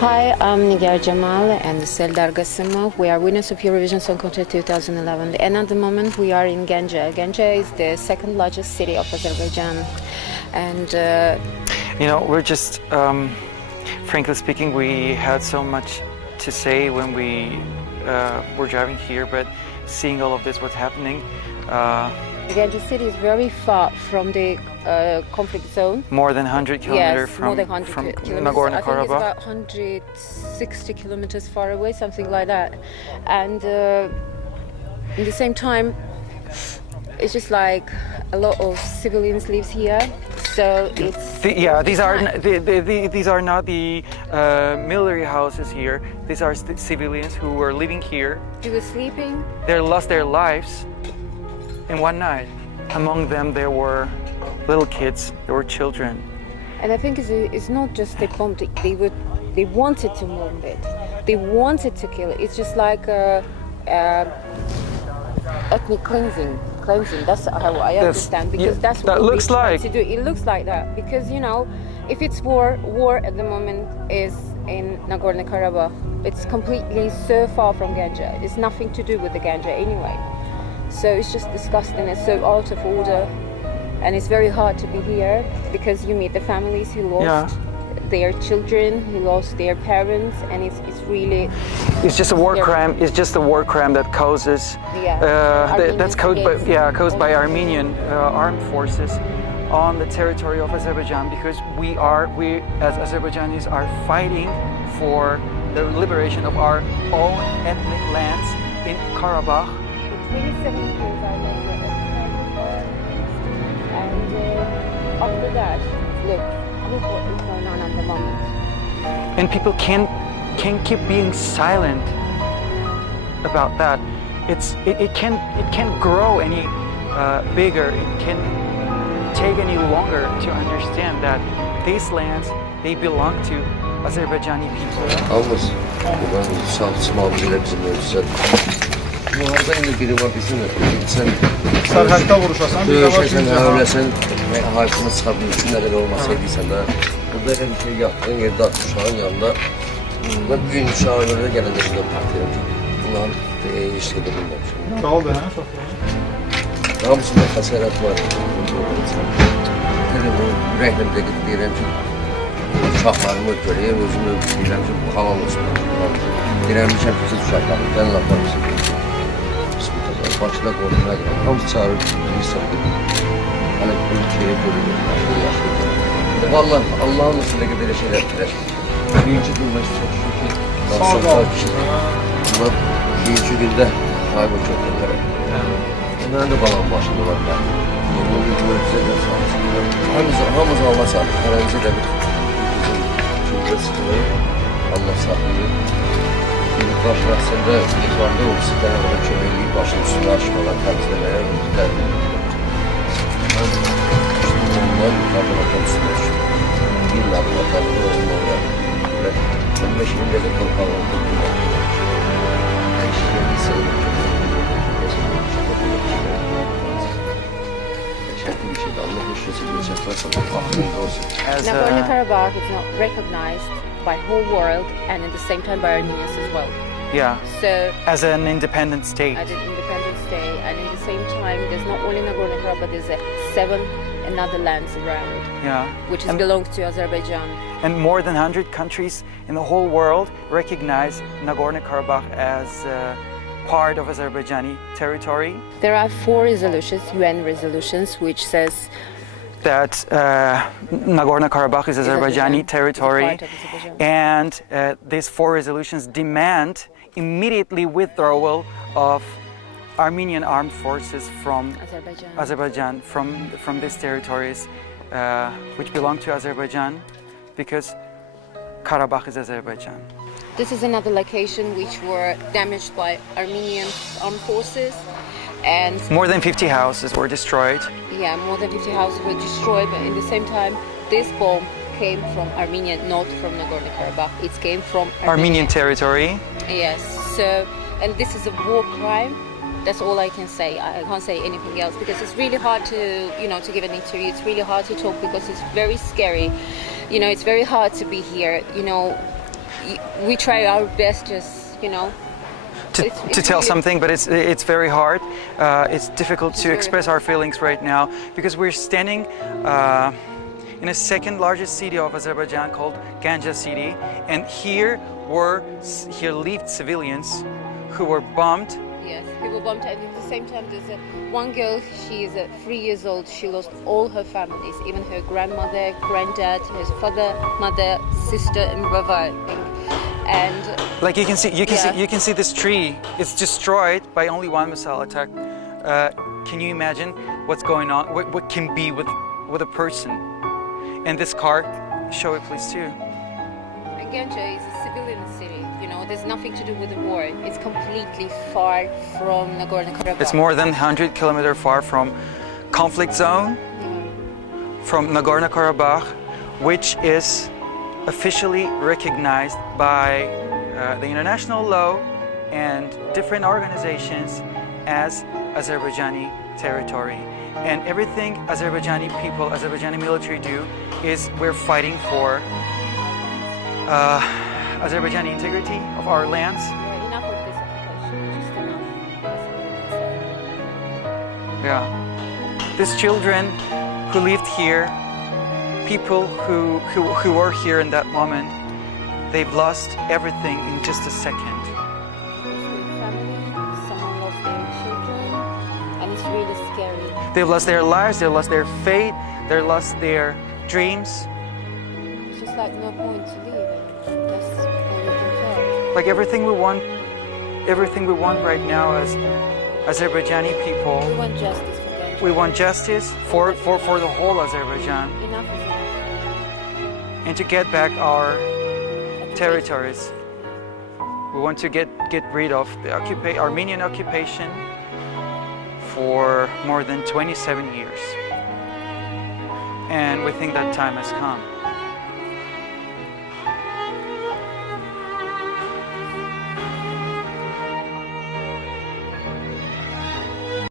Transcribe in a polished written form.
Hi, I'm Nigar Jamal and Seldar Gasimov. We are winners of Eurovision Song Contest 2011, and at the moment we are in Ganja. Ganja is the second largest city of Azerbaijan, and we're just, frankly speaking, we had so much to say when we were driving here, but seeing all of this, what's happening. Ganja city is very far from the conflict zone. More than 100 kilometers yes, from more than 100 from kilometers. Nagorno-Karabakh. I think it's about 160 kilometers far away, something like that. And in the same time, it's just like a lot of civilians lives here. So it's these are not the military houses here. These are civilians who were living here. They were sleeping. They lost their lives in one night. Among them, there were little kids. There were children. And I think it's not just they bombed it. They wanted to bomb it. They wanted to kill it. It's just like ethnic cleansing. That's how I understand, because that's what looks like to do. It looks like that because if it's war at the moment is in Nagorno-Karabakh. It's completely so far from Ganja. It's nothing to do with the Ganja anyway. So it's just disgusting. It's so out of order, and it's very hard to be here because you meet the families who lost their children, who lost their parents, and it's really. It's just a war crime. It's just a war crime that causes. That's caused by Armenian armed forces on the territory of Azerbaijan, because we as Azerbaijanis are fighting for the liberation of our own ethnic lands in Karabakh. 27 years I lived there, and after that, look what is going on at the moment. And people can't keep being silent about that. It can't grow any bigger. It can't take any longer to understand that these lands, they belong to Azerbaijani people. Almost, small Muharbenin biri var bizim sen Sarhakta vuruşasan bir de sen havlasan haykını çıkabilirsin, ne kadar olmasaydı da burada öyle bir şey yaptığın yerde uşağın yanında ben büyük uşağın önüne gelende bir partilerim bunların işte bulunmam şimdi. Ne oldu ya? Namusunda kasarat var. Dedim bu yüreklerimde gidiyorum ki uşaqlarımı göreyim, özümü bilirəm ki bu halal olsun. Dirəmişəm ki siz uşaqlarım, ben laparmışım. Başına korumaya girer. Hamısı çağırır, insan gibi. Hani bu ülkeye görülür, yaşayacak. Vallahi Allah'ın üstüne böyle şeyler dileşmiş. Birinci günde çok şükür. Sağ kişi. Ama birinci günde kayba çöktüler. Bunların da balan başında var. Bunu bir görüntüse de sağlıksın. Hamımız Allah sağlık. Herhangi de bir cümle sıkılayı. Allah sağlığı. Baş vaxtında yukarıda o sizden ona köməkliyi başın üstüne aşmalar, təmizləməyə müdürlər. Ben ondan yukarıda bakan üstüne düştüm. Yıllar vatanında onlarla. 15 bin lira korkan oldum. İşlerini sayılır Nagorno-Karabakh is not recognized by whole world and at the same time by Armenians as well. Yeah. So as an independent state. As an independent state, and at the same time, there's not only Nagorno-Karabakh, there's 7 other lands around. Yeah. Which belongs to Azerbaijan. And more than 100 countries in the whole world recognize Nagorno-Karabakh as part of Azerbaijani territory. There are 4 resolutions, UN resolutions, which says that Nagorno-Karabakh is Azerbaijani territory, and these 4 resolutions demand immediately withdrawal of Armenian armed forces from Azerbaijan from these territories which belong to Azerbaijan, because Karabakh is Azerbaijan. This is another location which were damaged by Armenian armed forces, and more than 50 houses were destroyed. Yeah, more than 50 houses were destroyed, but at the same time, this bomb came from Armenia, not from Nagorno-Karabakh. It came from Armenian territory. Yes. So, and this is a war crime. That's all I can say. I can't say anything else because it's really hard to, to give an interview. It's really hard to talk because it's very scary. It's very hard to be here. we try our best, just, you know, to tell really something, but it's very hard. It's difficult to express our feelings right now because we're standing in a second largest city of Azerbaijan called Ganja city, and here lived civilians who were bombed. Yes, we were bombed, and at the same time there's one girl, she is 3 years old, she lost all her families, even her grandmother, granddad, her father, mother, sister and brother, I think. And like you can see this tree, it's destroyed by only one missile attack. Can you imagine what's going on, what can be with a person? And this car, show it please too. Ganja is a civilian city, you know, there's nothing to do with the war. It's completely far from Nagorno-Karabakh. It's more than 100 kilometers far from conflict zone, from Nagorno-Karabakh, which is officially recognized by the international law and different organizations as Azerbaijani territory. And everything Azerbaijani people, Azerbaijani military do is we're fighting for Azerbaijani integrity of our lands. Yeah, enough of this occupation, just enough. That's what Yeah. These children who lived here, people who were here in that moment, they've lost everything in just a second. family, someone lost their children, and it's really scary. They've lost their lives, they've lost their faith, they've lost their dreams. It's just like no point to live, and that's all you can feel. Like everything we want right now as Azerbaijani people, We want justice for Ganja. we want justice for the whole Azerbaijan, Enough is enough. and to get back our territories. We want to get rid of the Armenian occupation for more than 27 years. And we think that time has come.